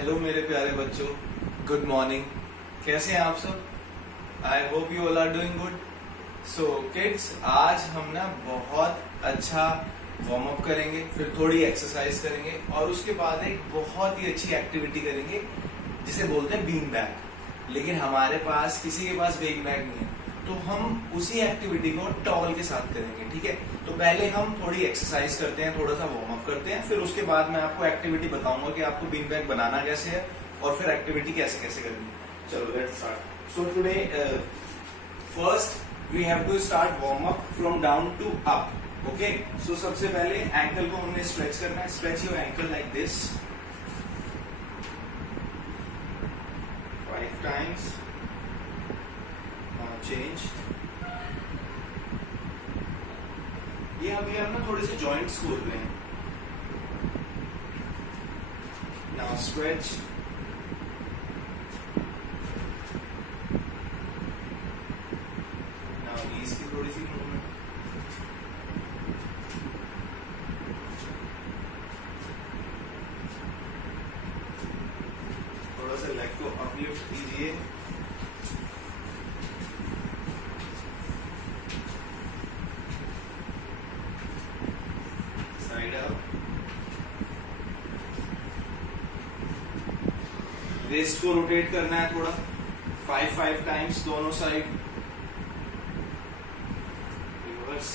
हेलो मेरे प्यारे बच्चों, गुड मॉर्निंग। कैसे हैं आप सब? I hope you all are doing good. So kids, आज हम ना बहुत अच्छा वार्म अप करेंगे, फिर थोड़ी एक्सरसाइज करेंगे और उसके बाद एक बहुत ही अच्छी एक्टिविटी करेंगे जिसे बोलते हैं बीन बैग। लेकिन हमारे पास किसी के पास बीन बैग नहीं है, तो हम उसी एक्टिविटी को टॉवल के साथ करेंगे। ठीक है, तो पहले हम थोड़ी एक्सरसाइज करते हैं, थोड़ा सा वार्म अप करते हैं, फिर उसके बाद मैं आपको एक्टिविटी बताऊंगा कि आपको बीन बैग बनाना कैसे है और फिर एक्टिविटी कैसे कैसे करनी है। चलो let's start. So today first we have to start warm up from down to up. Okay, so सबसे पहले एंकल को हमने स्ट्रेच करना है। Stretch your ankle like this 5 times. Change. ये अभी हम ना थोड़े से जॉइंट्स खोल रहे हैं। Now stretch. नाउ नीज की थोड़ी सी मूवमेंट। थोड़ा सा लेग को अपलिफ्ट कीजिए। वेस्ट को रोटेट करना है थोड़ा 5 टाइम्स दोनों साइड। रिवर्स।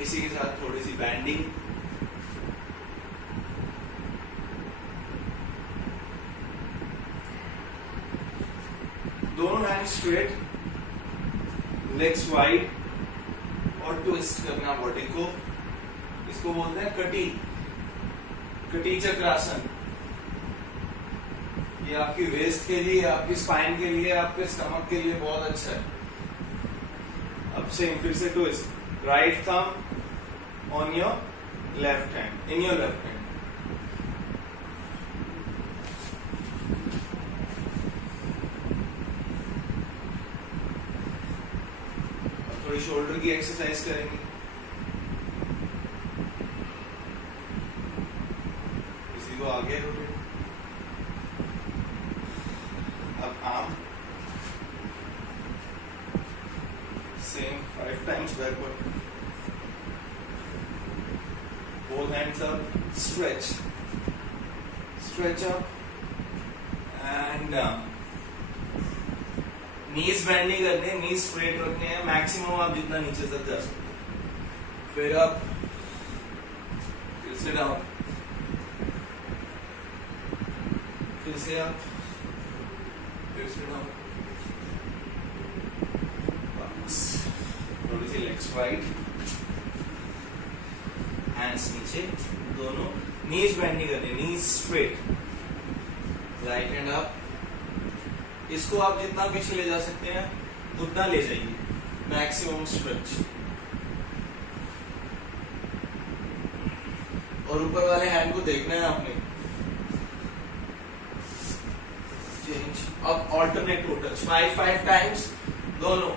इसी के साथ थोड़ी सी बैंडिंग। दोनों हैंड स्ट्रेट, लेग्स वाइड और ट्विस्ट करना बॉडी को। इसको बोलते हैं कटी चक्रासन। ये आपकी वेस्ट के लिए, आपकी स्पाइन के लिए, आपके स्टमक के लिए बहुत अच्छा है। अब सेम फिर से twist. Right thumb on your left hand, in your left hand. थोड़ी शोल्डर की एक्सरसाइज करेंगे। आगे रोटेट। अब arm same 5 times backward. Both hands up, stretch up and down. नीज बेंड नहीं करने, नीज स्ट्रेट रखने हैं। मैक्सिमम आप जितना नीचे तक जा सकते। फिर अप, फिर से डाउन, फिर से आप, फिर से डाउन। थोड़ी सी लेग्स वाइड, हैंड्स नीचे, दोनों। नीज बेंड नहीं करनी, नीज स्ट्रेट। Right hand up. इसको आप जितना पीछे ले जा सकते हैं उतना ले जाइए। Maximum stretch. और ऊपर वाले हैंड को देखना है आपने। चेंज। अब ऑल्टरनेट टू टच 5 टाइम्स दोनों।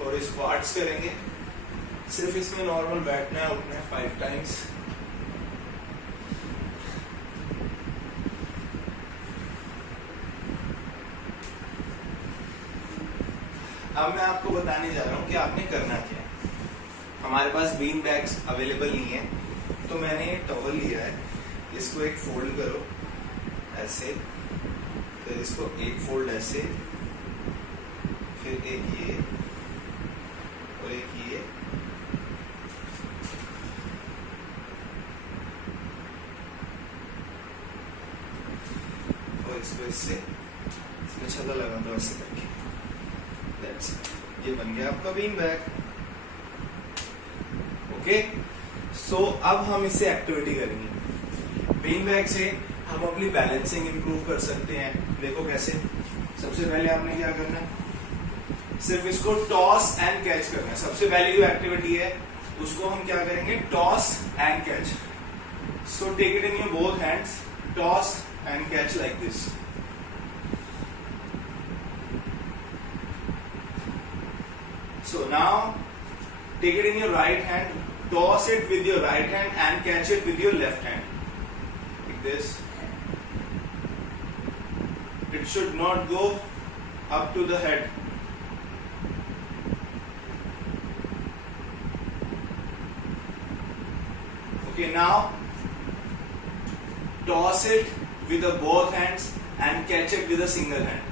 थोड़े स्क्वाट्स करेंगे। सिर्फ इसमें नॉर्मल बैठना है, उठना है 5 टाइम्स। अब मैं आपको बताने जा रहा हूं कि आपने करना क्या है। हमारे पास बीन बैग्स अवेलेबल नहीं है, तो मैंने टॉवल लिया है। इसको एक फोल्ड करो ऐसे, फिर इसको एक फोल्ड ऐसे, फिर एक ये और एक ये। और इसको इससे इसमें छल्ला लगा दो ऐसे करके। ये बन गया आपका बीन बैग। ओके, सो अब हम इससे एक्टिविटी करेंगे। बीन बैग से हम अपनी बैलेंसिंग इंप्रूव कर सकते हैं। देखो कैसे। सबसे पहले आपने क्या करना है, सिर्फ इसको टॉस एंड कैच करना है। सबसे पहली जो एक्टिविटी है उसको हम क्या करेंगे, toss and catch. So take it in your both hands, toss and catch like this. So now take it in your right hand, toss it with your right hand and catch it with your left hand. Like this. It should not go up to the head. Okay, now toss it with the both hands and catch it with a single hand.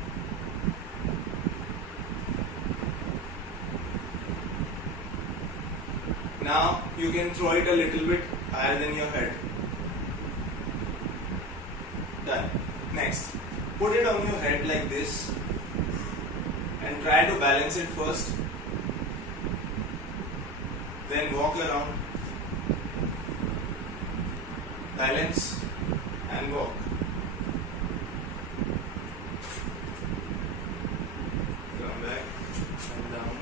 Now you can throw it a little bit higher than your head. Done. Next, put it on your head like this and try to balance it first. Then walk around. Balance and walk. Come back and down.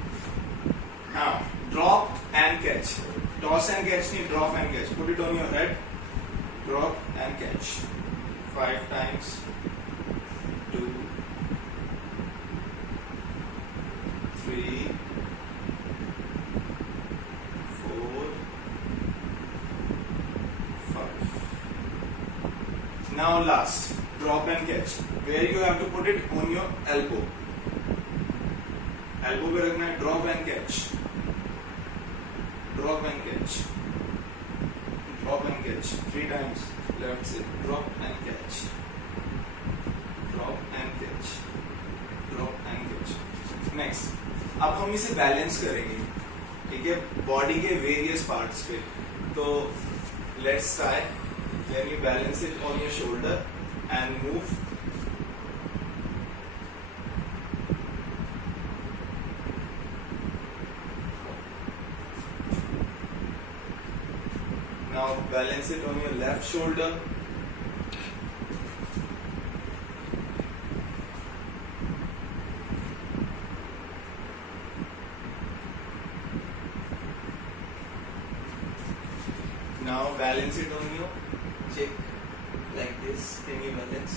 Now drop and catch. Toss and catch, nahi, drop and catch. Put it on your head. Drop and catch. 5 times. 2, 3, 4, 5. Now last, drop and catch. Where you have to put it on your elbow. Elbow पे रखना है. Drop and catch. Drop and catch. Drop and catch. 3 times. Left side. Drop and catch. Drop and catch. Drop and catch. Next. अब हम इसे बैलेंस करेंगे. ठीक है, बॉडी के वेरियस पार्ट्स पे. तो let's try. Then you balance it on your shoulder and move. Now balance it on your left shoulder. Now balance it on your cheek like this. Can you balance?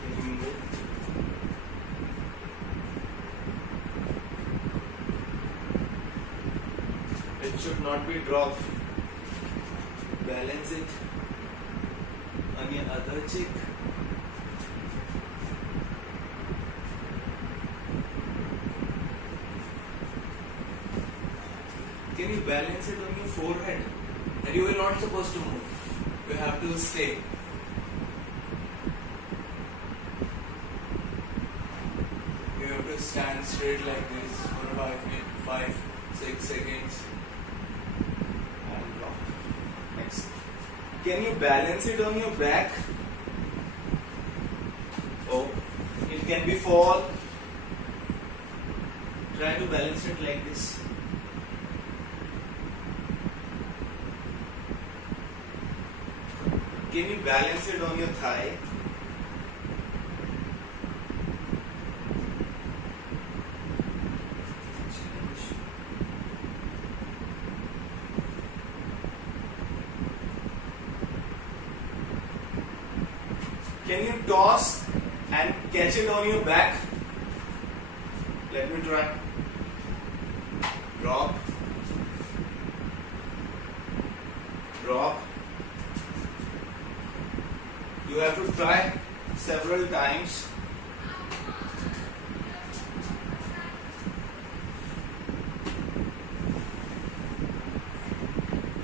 Can you move? It should not be dropped. Balance it on your other cheek. Can you balance it on your forehead? And you are not supposed to move. You have to stay. You have to stand straight like this for 5, 6 seconds and rock. Next. Can you balance it on your back? Oh, it can be fall. Try to balance it like this. Can you balance it on your thigh? Can you toss and catch it on your back? Let me try. Drop. Drop. You have to try several times.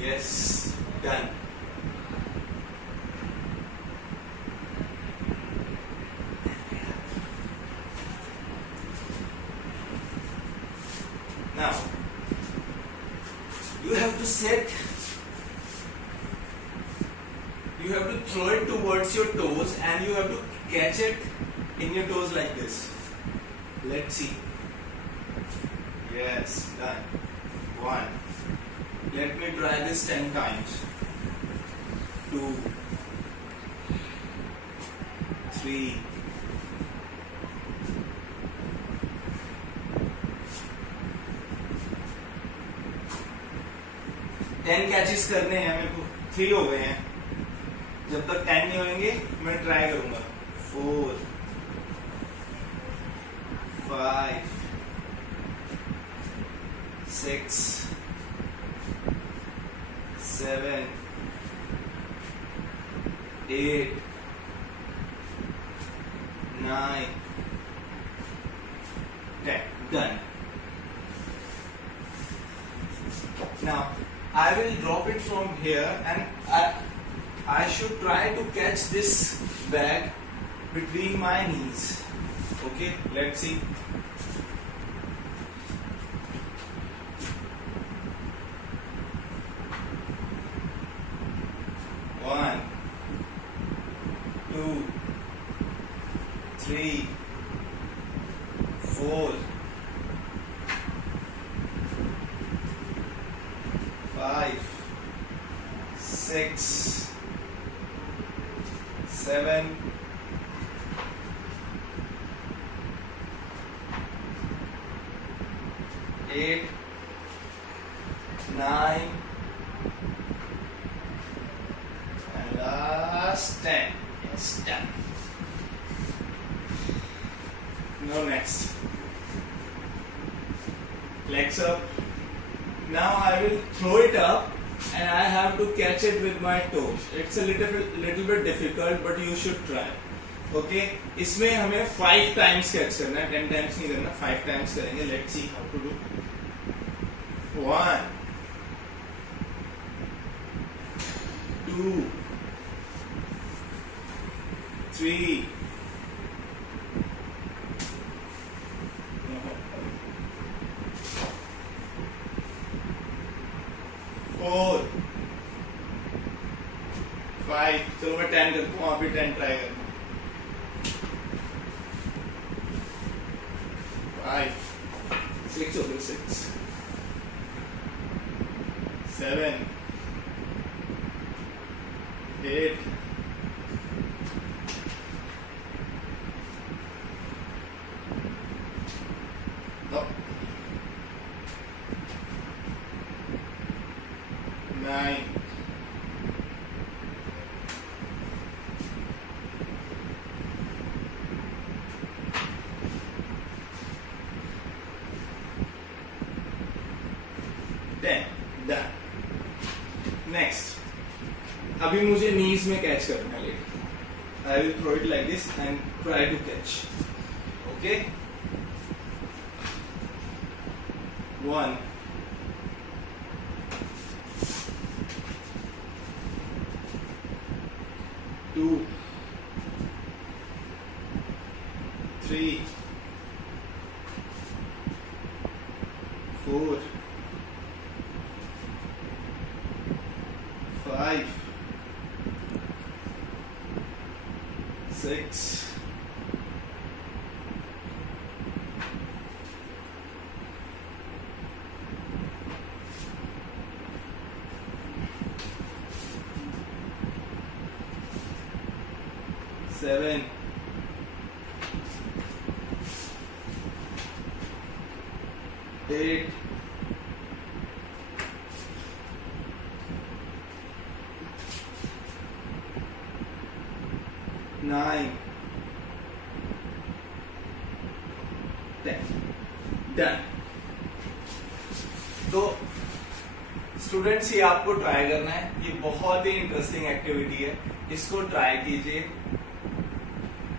Yes, done. Now, you have to set. You have to throw it towards your toes and you have to catch it in your toes like this. Let's see. Yes, done. 1. Let me try this 10 times. 2, 3, 10 कैचेस करने हैं मेरे को. 3 हो गए हैं. जब तक 10 नहीं होंगे मैं ट्राई करूंगा. 4, 5, 6, 7, 8, 9, 10. Done. Now I will drop it from here, and I should try to catch this bag between my knees. Okay, let's see. One, 2, 3, 4, 5, 6, 7, 8, 9, and last 10. Yes, done. Now next, legs up. Now I will throw it up, and I have to catch it with my toes. It's a little bit difficult, but you should try. Okay, इसमें हमें 5 times catch करना है, 10 times नहीं करना, 5 times करेंगे. Let's see how to do. 1, 2, 3, 4, 5. चलो मैं 10 करता हूँ, आप भी 10 ट्राई करना. 5, 6 over 6, 7, 8, 9, 10. Done. Next, अभी मुझे नीज में कैच करना है. I will throw it like this and try to catch. Okay. 1, 2, 3, 4, 5, 6, 7, 8, 9, 10. Done. तो स्टूडेंट्स, ये आपको ट्राई करना है. ये बहुत ही इंटरेस्टिंग एक्टिविटी है, इसको ट्राई कीजिए.